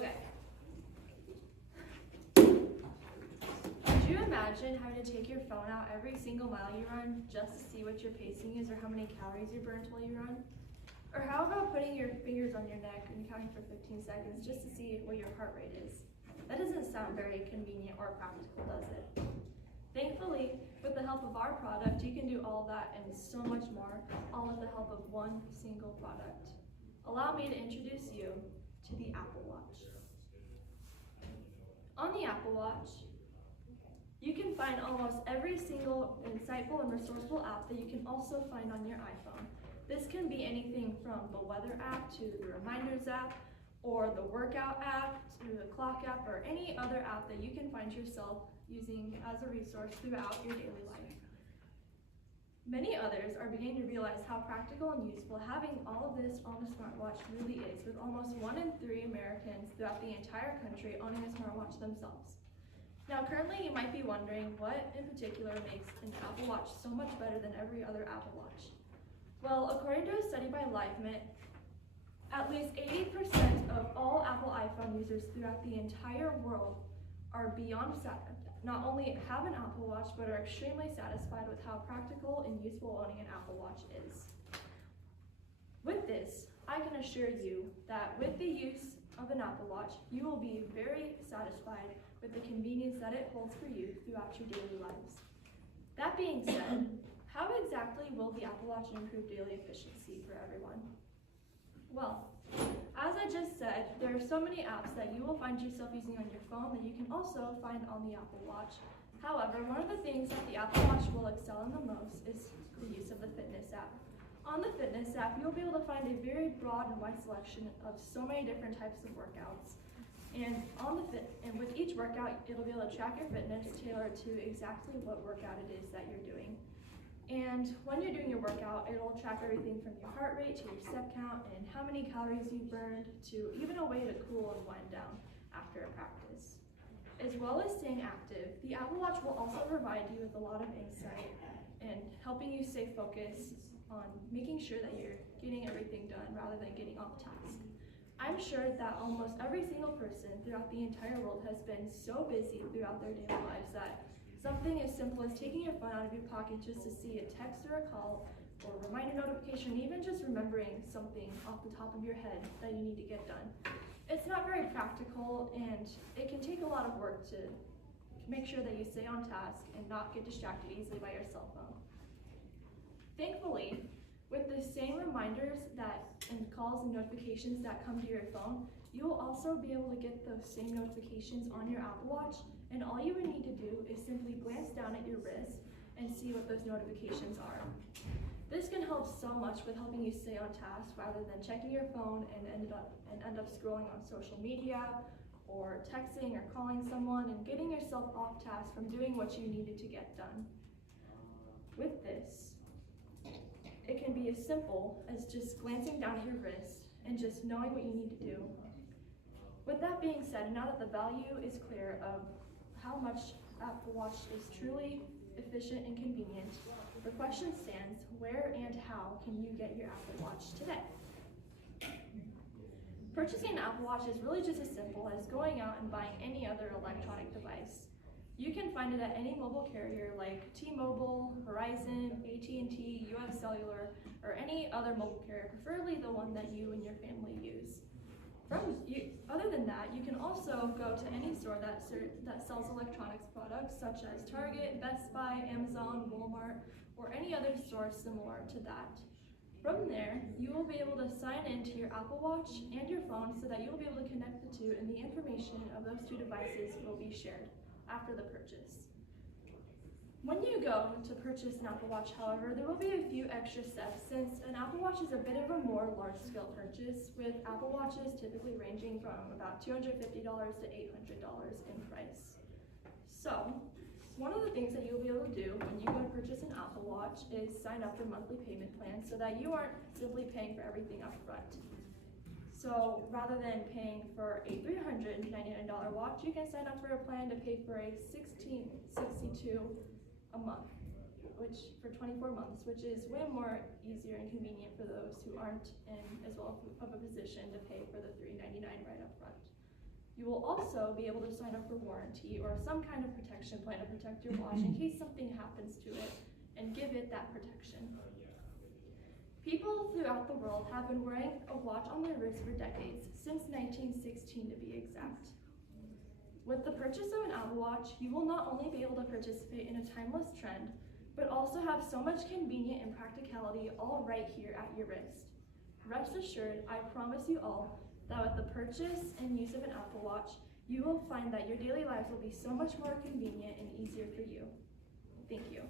Okay. Could you imagine having to take your phone out every single mile you run just to see what your pacing is or how many calories you burned while you run? Or how about putting your fingers on your neck and counting for 15 seconds just to see what your heart rate is? That doesn't sound very convenient or practical, does it? Thankfully, with the help of our product, you can do all that and so much more, all with the help of one single product. Allow me to introduce you to the Apple Watch. On the Apple Watch, you can find almost every single insightful and resourceful app that you can also find on your iPhone. This can be anything from the weather app to the reminders app, or the workout app to the clock app, or any other app that you can find yourself using as a resource throughout your daily life. Many others are beginning to realize how practical and useful having all of this on a smartwatch really is, with almost 1 in 3 Americans throughout the entire country owning a smartwatch themselves. Now, currently you might be wondering what in particular makes an Apple Watch so much better than every other Apple Watch. Well, according to a study by LiveMint, at least 80% of all Apple iPhone users throughout the entire world are beyond not only have an Apple Watch, but are extremely satisfied with how practical and useful owning an Apple Watch is. With this, I can assure you that with the use of an Apple Watch, you will be very satisfied with the convenience that it holds for you throughout your daily lives. That being said, how exactly will the Apple Watch improve daily efficiency for everyone? Well, as I just said, there are so many apps that you will find yourself using on your phone that you can also find on the Apple Watch. However, one of the things that the Apple Watch will excel in the most is the use of the fitness app. On the fitness app, you'll be able to find a very broad and wide selection of so many different types of workouts. And with each workout, it'll be able to track your fitness tailored to exactly what workout it is that you're doing. And when you're doing your workout, it'll track everything from your heart rate to your step count and how many calories you burned to even a way to cool and wind down after a practice. As well as staying active, the Apple Watch will also provide you with a lot of insight and helping you stay focused on making sure that you're getting everything done rather than getting off task. I'm sure that almost every single person throughout the entire world has been so busy throughout their daily lives that something as simple as taking your phone out of your pocket just to see a text or a call or a reminder notification, even just remembering something off the top of your head that you need to get done. It's not very practical, and it can take a lot of work to make sure that you stay on task and not get distracted easily by your cell phone. Thankfully, with the same reminders and calls and notifications that come to your phone, you will also be able to get those same notifications on your Apple Watch, and all you would need to do is simply glance down at your wrist and see what those notifications are. This can help so much with helping you stay on task rather than checking your phone and end up scrolling on social media or texting or calling someone and getting yourself off task from doing what you needed to get done. With this, it can be as simple as just glancing down at your wrist and just knowing what you need to do. With that being said, and now that the value is clear of how much Apple Watch is truly efficient and convenient, the question stands, where and how can you get your Apple Watch today? Purchasing an Apple Watch is really just as simple as going out and buying any other electronic device. You can find it at any mobile carrier like T-Mobile, Verizon, AT&T, US Cellular, or any other mobile carrier, preferably the one that you and your family use. Other than that, you can also go to any store that sells electronics products such as Target, Best Buy, Amazon, Walmart, or any other store similar to that. From there, you will be able to sign into your Apple Watch and your phone so that you will be able to connect the two, and the information of those two devices will be shared after the purchase. When you go to purchase an Apple Watch, however, there will be a few extra steps since an Apple Watch is a bit of a more large-scale purchase, with Apple Watches typically ranging from about $250 to $800 in price. So, one of the things that you'll be able to do when you go to purchase an Apple Watch is sign up for monthly payment plans so that you aren't simply paying for everything up front. So rather than paying for a $399 watch, you can sign up for a plan to pay for a $1,662 a month, which for 24 months, which is way more easier and convenient for those who aren't in as well of a position to pay for the $399 right up front. You will also be able to sign up for warranty or some kind of protection plan to protect your watch in case something happens to it and give it that protection. People throughout the world have been wearing a watch on their wrist for decades, since 1916 to be exact. With the purchase of an Apple Watch, you will not only be able to participate in a timeless trend, but also have so much convenience and practicality all right here at your wrist. Rest assured, I promise you all that with the purchase and use of an Apple Watch, you will find that your daily lives will be so much more convenient and easier for you. Thank you.